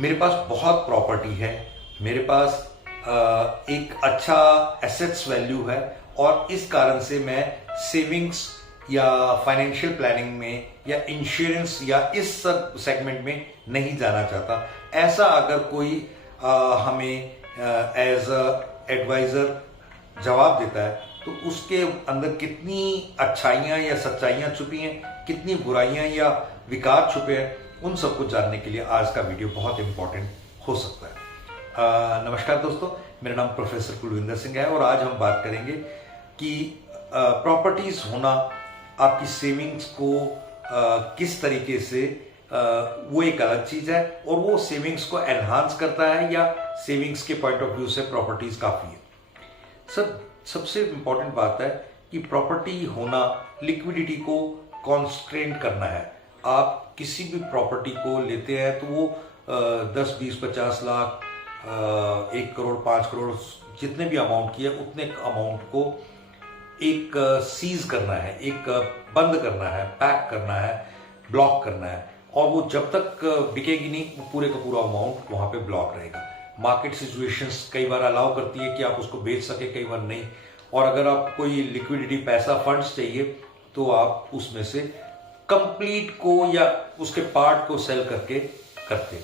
मेरे पास बहुत प्रॉपर्टी है, मेरे पास एक अच्छा एसेट्स वैल्यू है और इस कारण से मैं सेविंग्स या फाइनेंशियल प्लानिंग में या इंश्योरेंस या इस सब सेगमेंट में नहीं जाना चाहता। ऐसा अगर कोई हमें एज अ एडवाइजर जवाब देता है तो उसके अंदर कितनी अच्छाइयाँ या सच्चाइयाँ छुपी हैं, कितनी बुराइयाँ या विकार छुपे हैं, उन सबको जानने के लिए आज का वीडियो बहुत इंपॉर्टेंट हो सकता है। नमस्कार दोस्तों, मेरा नाम प्रोफेसर कुलविंदर सिंह है और आज हम बात करेंगे कि प्रॉपर्टीज होना आपकी सेविंग्स को किस तरीके से वो एक अलग चीज है और वो सेविंग्स को एनहांस करता है या सेविंग्स के पॉइंट ऑफ व्यू से प्रॉपर्टीज काफी है। सबसे इंपॉर्टेंट बात है कि प्रॉपर्टी होना लिक्विडिटी को कॉन्स्ट्रेंट करना है। आप किसी भी प्रॉपर्टी को लेते हैं तो वो 10, 20, 50 लाख 1 करोड़ 5 करोड़ जितने भी अमाउंट की है उतने अमाउंट को एक सीज करना है, एक बंद करना है, पैक करना है, ब्लॉक करना है और वो जब तक बिकेगी नहीं वो पूरे का पूरा अमाउंट वहां पे ब्लॉक रहेगा। मार्केट सिचुएशंस कई बार अलाउ करती है कि आप उसको बेच सके, कई बार नहीं। और अगर आप कोई लिक्विडिटी पैसा फंड्स चाहिए तो आप उसमें से कंप्लीट को या उसके पार्ट को सेल करके करते।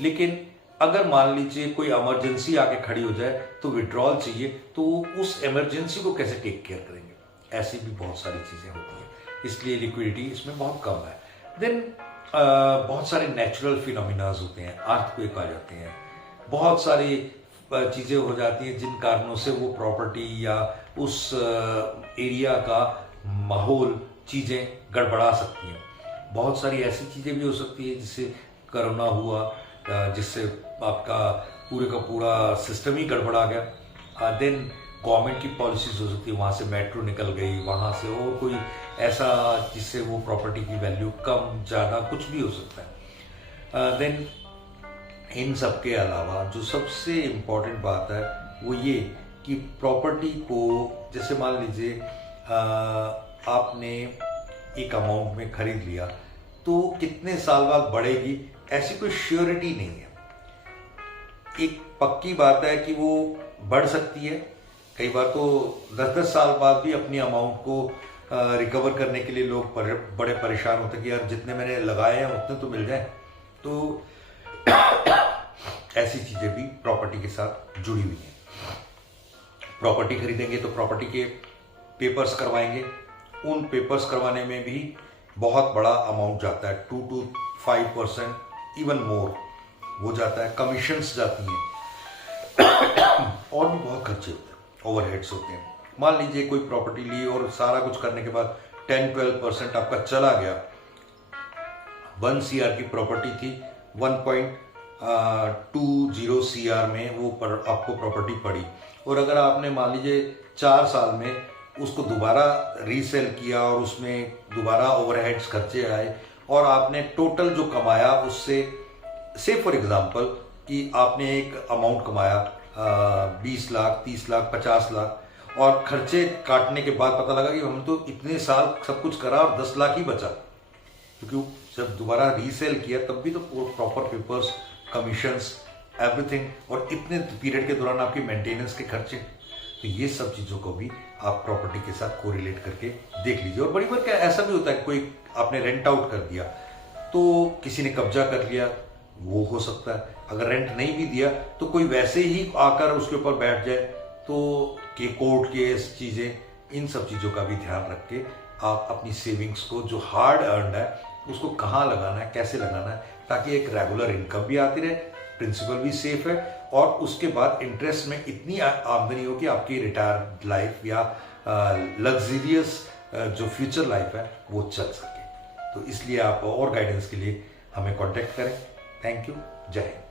लेकिन अगर मान लीजिए कोई इमरजेंसी आके खड़ी हो जाए तो विड्रॉल चाहिए, तो उस इमरजेंसी को कैसे टेक केयर करेंगे? ऐसी भी बहुत सारी चीजें होती हैं, इसलिए लिक्विडिटी इसमें बहुत कम है। देन बहुत सारे नेचुरल फिनोमिनाज होते हैं, अर्थक्वेक आ जाते हैं, बहुत सारी चीजें हो जाती हैं जिन कारणों से वो प्रॉपर्टी या उस एरिया का माहौल चीजें गड़बड़ा सकती हैं। बहुत सारी ऐसी चीजें भी हो सकती है जिससे कोरोना हुआ, जिससे आपका पूरे का पूरा सिस्टम ही गड़बड़ा गया। देन गवर्नमेंट की पॉलिसीज हो सकती है, वहां से मेट्रो निकल गई, वहां से और कोई ऐसा जिससे वो प्रॉपर्टी की वैल्यू कम ज्यादा कुछ भी हो सकता है। देन इन सब के अलावा जो सबसे इम्पोर्टेंट बात है वो ये कि प्रॉपर्टी को जैसे मान लीजिए आपने एक अमाउंट में खरीद लिया तो कितने साल बाद बढ़ेगी ऐसी कोई श्योरिटी नहीं है। एक पक्की बात है कि वो बढ़ सकती है, कई बार तो 10-10 साल बाद भी अपनी अमाउंट को रिकवर करने के लिए लोग बड़े परेशान होते हैं कि यार जितने मैंने लगाए हैं उतने तो मिल जाए। तो ऐसी चीजें भी प्रॉपर्टी के साथ जुड़ी हुई हैं। प्रॉपर्टी खरीदेंगे तो प्रॉपर्टी के पेपर्स करवाएंगे, उन पेपर्स करवाने में भी बहुत बड़ा अमाउंट जाता है, 2 to 5% इवन मोर वो जाता है, कमीशंस जाती हैं और भी बहुत खर्चे होते हैं, ओवरहेड्स होते हैं। मान लीजिए कोई प्रॉपर्टी ली और सारा कुछ करने के बाद 10-12% आपका चला गया। 1 CR की प्रॉपर्टी थी, 1.20 CR में वो आपको प्रॉपर्टी पड़ी और अगर आपने मान लीजिए 4 साल में उसको दोबारा रीसेल किया और उसमें दोबारा ओवरहेड्स खर्चे आए और आपने टोटल जो कमाया उससे, से फॉर एग्जांपल कि आपने एक अमाउंट कमाया 20 लाख 30 लाख 50 लाख और खर्चे काटने के बाद पता लगा कि हम तो इतने साल सब कुछ करा और 10 लाख ही बचा, क्योंकि जब दोबारा रीसेल किया तब भी तो प्रॉपर पेपर्स, कमीशंस, एवरीथिंग और इतने पीरियड के दौरान आपकी मेंटेनेंस के खर्चे, तो ये सब चीजों को भी आप प्रॉपर्टी के साथ कोरिलेट करके देख लीजिए। और बड़ी बार क्या ऐसा भी होता है, कोई आपने रेंट आउट कर दिया तो किसी ने कब्जा कर लिया, वो हो सकता है। अगर रेंट नहीं भी दिया तो कोई वैसे ही आकर उसके ऊपर बैठ जाए, तो कोर्ट केस चीजें, इन सब चीजों का भी ध्यान रख के आप अपनी सेविंग्स को जो हार्ड अर्नड है उसको कहाँ लगाना है, कैसे लगाना है, ताकि एक रेगुलर इनकम भी आती रहे, प्रिंसिपल भी सेफ है और उसके बाद इंटरेस्ट में इतनी आमदनी हो कि आपकी रिटायर्ड लाइफ या लग्जरियस जो फ्यूचर लाइफ है वो चल सके। तो इसलिए आप और गाइडेंस के लिए हमें कांटेक्ट करें। थैंक यू, जय हिंद।